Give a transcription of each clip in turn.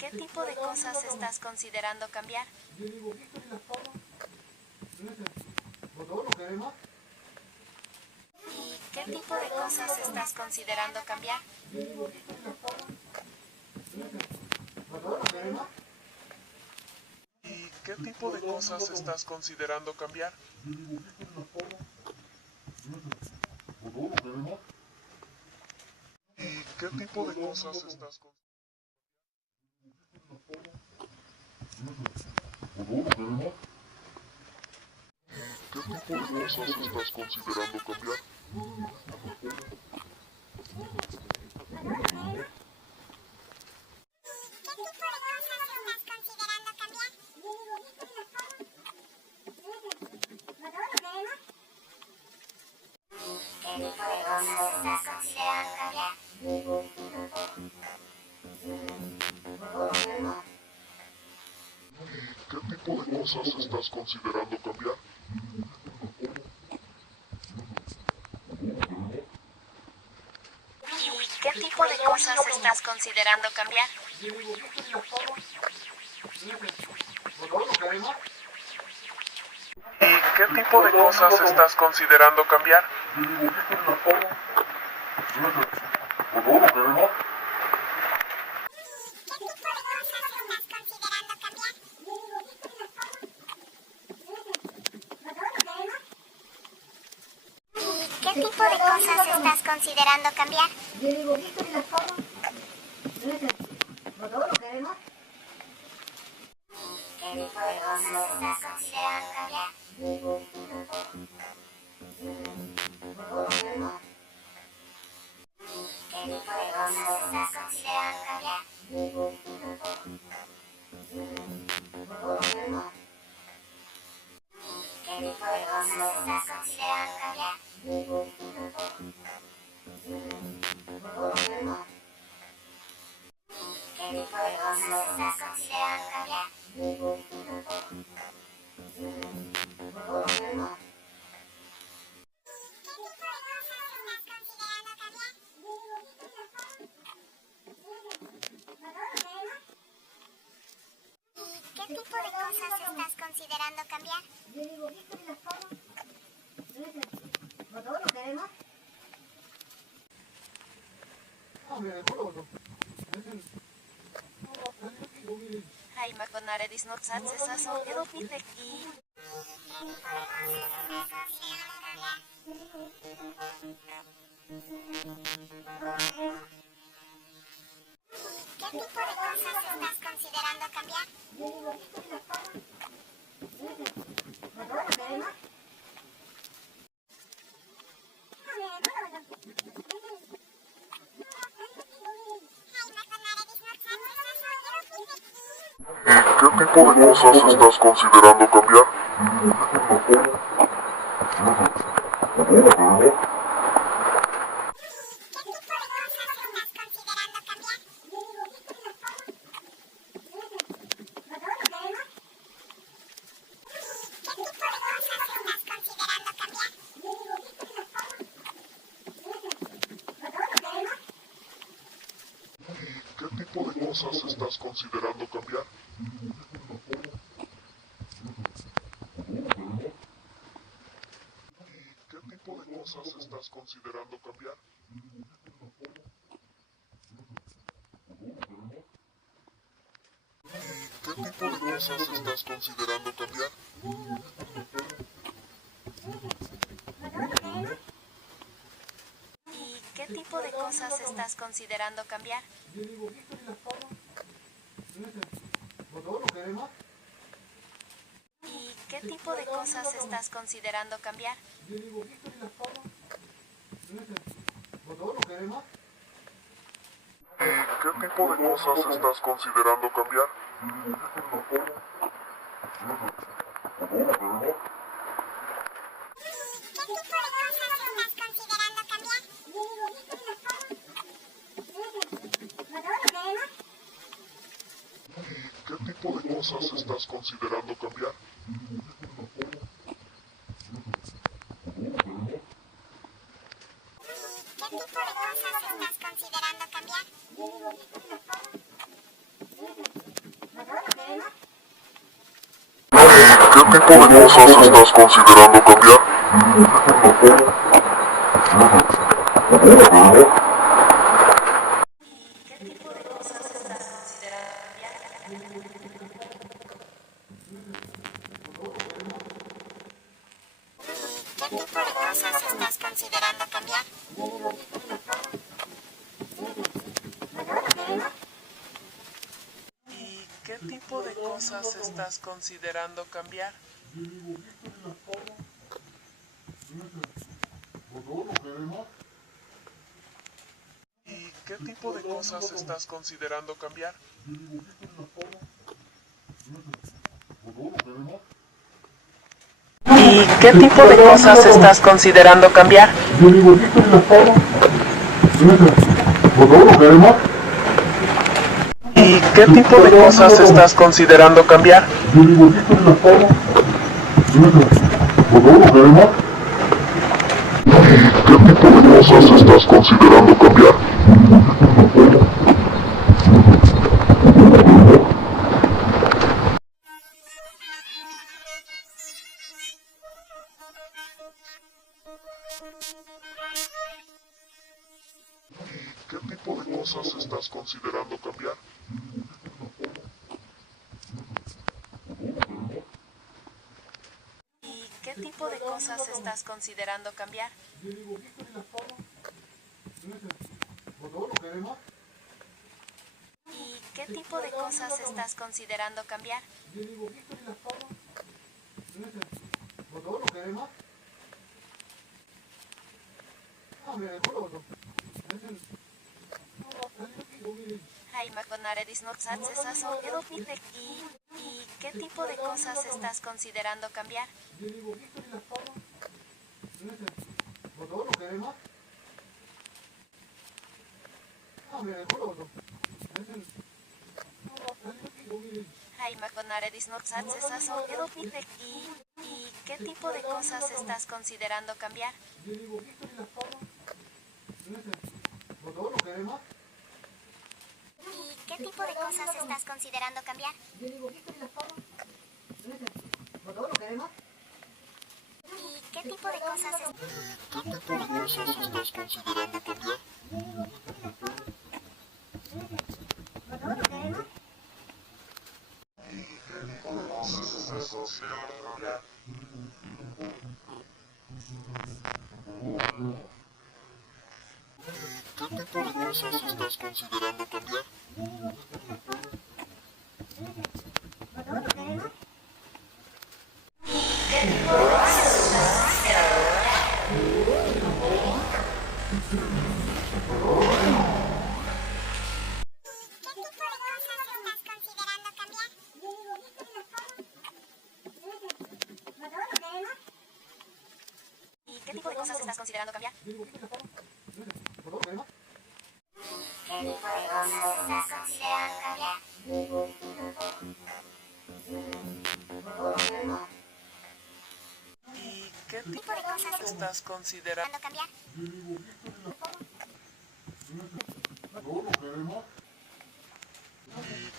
¿Qué tipo de cosas estás considerando cambiar? ¿Y qué tipo de cosas estás considerando cambiar? ¿Y qué tipo de cosas estás considerando cambiar? ¿Y qué tipo de cosas estás considerando? ¿Qué tipo de cosas estás considerando cambiar? ¿Qué tipo de cosas estás considerando cambiar? ¿Qué tipo de cosas estás considerando cambiar? ¿Y qué tipo de cosas estás considerando cambiar? ¿Y qué tipo de cosas estás considerando cambiar? ¿Qué tipo de cosas estás considerando cambiar? ¿Qué tipo de cosas estás considerando cambiar? ¿Qué tipo de cosas estás considerando cambiar? ¿Qué tipo de cosas estás considerando cambiar? ¿Qué tipo de cosas estás considerando cambiar? ¿Qué tipo de cosas estás considerando cambiar? Jaime Conaredis Notsatses Edopiteki. ¿Qué tipo de cosas estás considerando cambiar? ¿Qué tipo de cosas estás considerando cambiar? ¿Qué tipo de cosas estás considerando cambiar? ¿Qué tipo de cosas estás considerando cambiar? ¿Qué tipo de cosas estás considerando cambiar? ¿Y qué tipo de cosas estás considerando cambiar? ¿Y qué tipo de cosas estás considerando cambiar? ¿Qué tipo de cosas estás considerando cambiar? ¿Qué tipo de cosas estás considerando cambiar? ¿Qué tipo de cosas estás considerando cambiar? tipo de cosas estás considerando cambiar? ¿Qué tipo de cosas estás considerando cambiar? ¿Y qué tipo de cosas estás considerando cambiar? ¿Y qué tipo de cosas estás considerando cambiar? ¿Y qué tipo de cosas estás considerando cambiar? ¿Y qué tipo de cosas estás considerando cambiar? ¿Qué tipo de cosas estás considerando cambiar? ¿Qué tipo de cosas estás considerando cambiar? ¿Y qué tipo de cosas estás considerando cambiar? ¿Y qué tipo de cosas estás considerando cambiar? ¿Y qué tipo de cosas estás considerando cambiar? ¿Y qué tipo de cosas estás considerando cambiar? ¿Y qué tipo de cosas estás considerando cambiar? ¿Y qué tipo de cosas ¿Estás considerando cambiar? ¿Qué tipo de cosas estás considerando cambiar? ¿Qué tipo de cosas estás considerando cambiar? ¿Y qué tipo de cosas estás considerando cambiar? ¿Qué tipo de cosas estás considerando cambiar? ¿Y qué tipo de cosas estás considerando? ¿Cambiar?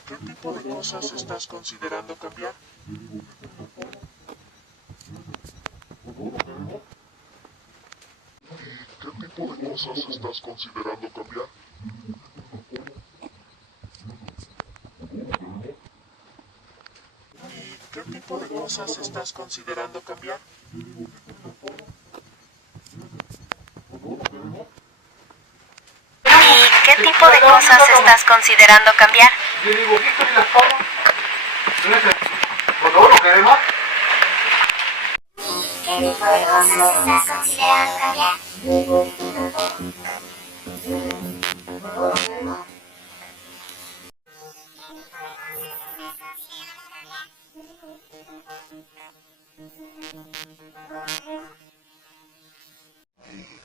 ¿Qué tipo de cosas estás considerando cambiar? ¿Qué tipo de cosas estás considerando cambiar? ¿Y qué tipo de cosas estás considerando cambiar? ¿Y qué tipo de cosas estás considerando cambiar?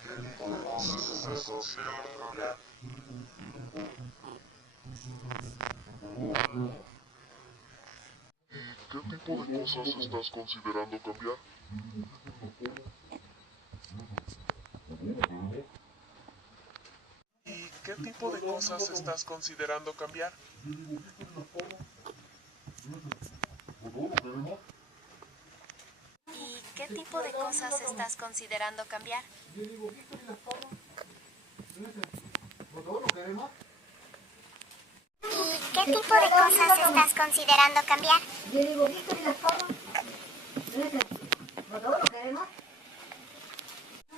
¿Qué tipo de cosas estás considerando cambiar? ¿Qué tipo de cosas estás considerando cambiar? ¿Y qué tipo de cosas estás considerando cambiar? tipo de cosas estás considerando cambiar? ¿Y qué tipo de cosas estás considerando cambiar?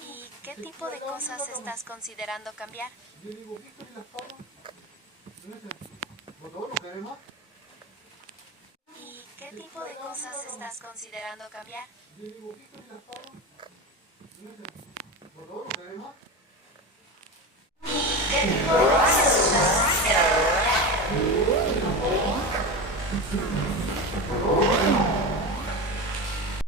¿Y qué tipo de cosas estás considerando cambiar? ¿Y qué tipo de cosas estás considerando cambiar?